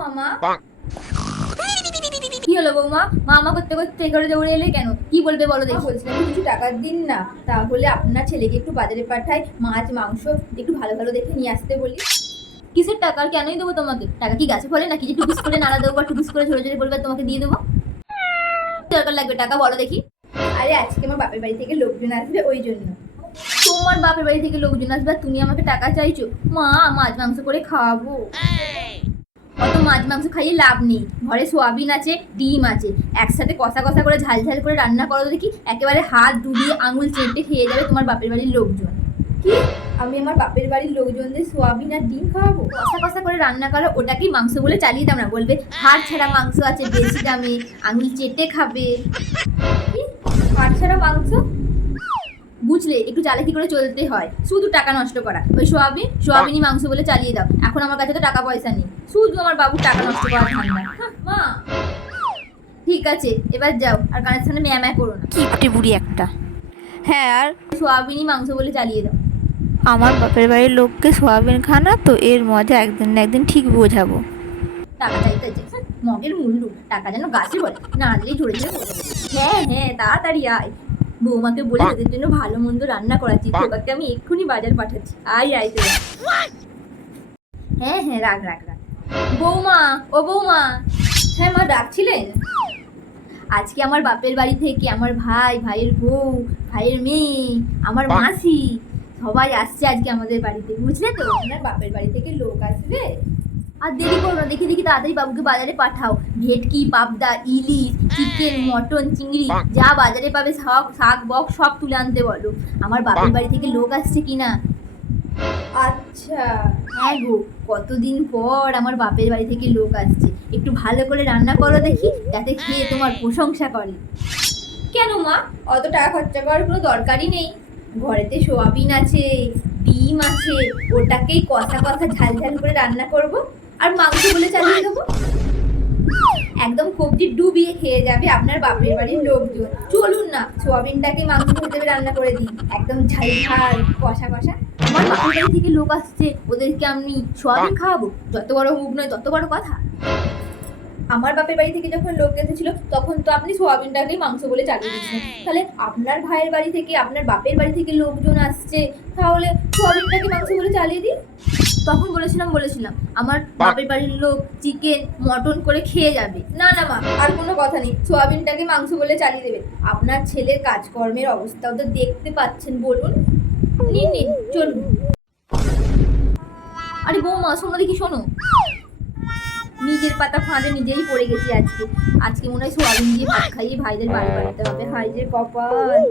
মামা? কি হলো বৌমা? মামা করতে করতে করে দৌড়ে এলে কেন? কি বলবে বলো দেখি। বলছিলাম কিছু টাকা দিন না। তাহলে আপনার ছেলেকে একটু বাজারে পাঠাই। মাছ মাংস একটু ভালো ভালো দেখে নিয়ে আসতে বলি। কিসের টাকা? আর কেনই দেবো তোমাকে? টাকা কি গাছে ফলে? নাকি যে টুপিস করে নাড়া দেবো বা টুপিস করে ঝরে ঝরে বলবে তোমাকে দিয়ে দেবো? দরকার লাগবে? টাকা বলো দেখি। আরে আজকে আমার বাপের বাড়ি থেকে লোকজন আসবে ওই জন্য। তোমার বাপের বাড়ি থেকে লোকজন আসবে তুমি আমাকে টাকা চাইছো? মা মাছ মাংস করে খাওয়াবো অত মাছ মাংস খাইয়ে লাভ নেই। ঘরে সোয়াবিন আছে ডিম আছে। একসাথে কষা কষা করে ঝাল ঝাল করে রান্না করো দেখি একেবারে হাত ডুবিয়ে আঙুল চেটে খেয়ে যাবে তোমার বাপের বাড়ির লোকজন। কি? আমি আমার বাপের বাড়ির লোকজনদের সোয়াবিন আর ডিম খাওয়াবো? কষা কষা করে রান্না করো ওটাকেই মাংস বলে চালিয়ে দাও না বলবে হাড় ছাড়া মাংস আছে বেশি দামে আঙুল চেটে খাবে। হাড় ছাড়া মাংস? বুঝলে একটু চালাকি করে চলতে হয়। শুধু টাকা নষ্ট করা। ওই সোয়াবিন সোয়াবিনই মাংস বলে চালিয়ে দাও। এখন আমার কাছে তো টাকা পয়সা নেই। শুধু আমার বাবুর টাকা নষ্ট করা ঠান্ডা মা। ঠিক আছে এবার যাও। আর কানের সামনে ম্যা ম্যা করো না। কিপটে বুড়ি একটা। হ্যাঁ আর সোয়াবিনই মাংস বলে চালিয়ে দাও। আমার বাপের বাড়ির লোককে সোয়াবিন খানা তো এর মজা একদিন না একদিন ঠিক বোঝাবো। টাকা চাইতেছে হাহ, মগের মুন্ডু। টাকা যেন গাছে বলে। না দিলেই ঝরে ঝরে। হ্যাঁ হ্যাঁ তাড়াতাড়ি আয়। বৌমাকে বলে ওদের জন্য ভালো মন্দ রান্না করাচ্ছি। খোকাকে আমি এক্ষুনি বাজার পাঠাচ্ছি। আয় আয় তোরা। হ্যাঁ হ্যাঁ রাখ রাখ রাখ। বৌমা ও বৌমা। হ্যাঁ মা ডাকছিলেন? আজকে আমার বাপের বাড়ি থেকে আমার ভাই ভাইয়ের বউ ভাইয়ের মেয়ে আমার মাসি সবাই আসছে আজকে আমাদের বাড়িতে। বুঝলে তো? আপনার বাপের বাড়ি থেকে লোক আসবে। আর দেরি করো না দেখি দেখি তাড়াতাড়ি বাবুকে বাজারে পাঠাও। ভেটকি পাবদা ইলিশ চিকেন মটন চিংড়ি যা বাজারে পাবে শাক শাক বক সব তুলে আনতে বলো। আমার বাপের বাড়ি থেকে লোক আসছে কিনা আচ্ছা। হ্যাঁ গো কতদিন পর আমার বাপের বাড়ি থেকে লোক আসছে। একটু ভালো করে রান্না করো দেখি যাতে খেয়ে তোমার প্রশংসা করে। কেন মা? অত টাকা খরচা করার কোনো দরকারই নেই। ঘরেতে সোয়াবিন আছে ডিম আছে ওটাকেই কষা কষা ঝাল ঝাল করে রান্না করব। আর মাংস বলে চালিয়ে দেবো? একদম কবজি ডুবিয়ে খেয়ে যাবে আপনার বাপের বাড়ির লোকজন। চলুন না, সোয়াবিনটাকে মাংস হিসেবে রান্না করে দিই। একদম ঝাল ঝাল, কষা কষা। আমার বাপের বাড়ি থেকে লোক আসছে, ওদেরকে আমি সোয়াবিন খাওয়াবো। যত বড় মুখ নয়, তত বড় কথা। আমার বাপের বাড়ি থেকে যখন লোক এসেছিল, তখন তো আপনি সোয়াবিনটাকেই মাংস বলে চালিয়ে দিচ্ছেন তাহলে আপনার ভাইয়ের বাড়ি থেকে, আপনার বাপের বাড়ি থেকে লোকজন আসছে, তাহলে সোয়াবিনটাকে মাংস বলে চালিয়ে দিন তখন বলেছিলাম বলেছিলাম আমার বাপের বাড়ির লোক চিকেন মটন করে খেয়ে যাবে। না না মা আর কোনো কথা নেই। সোয়াবিনটাকে মাংস বলে চালিয়ে দেবে। আপনার ছেলের কাজকর্মের অবস্থাও তো দেখতে পাচ্ছেন বলুন। নিন নিন চলুন। আরে বৌমা শোনো দেখি শোনো। নিজের পাতা ফাঁদে নিজেই পড়ে গেছি আজকে। আজকে মনে হয় সোয়াবিন দিয়ে ভাত খাইয়ে ভাইদের বাড়ি বাড়াতে হবে। হাই যে কপাল।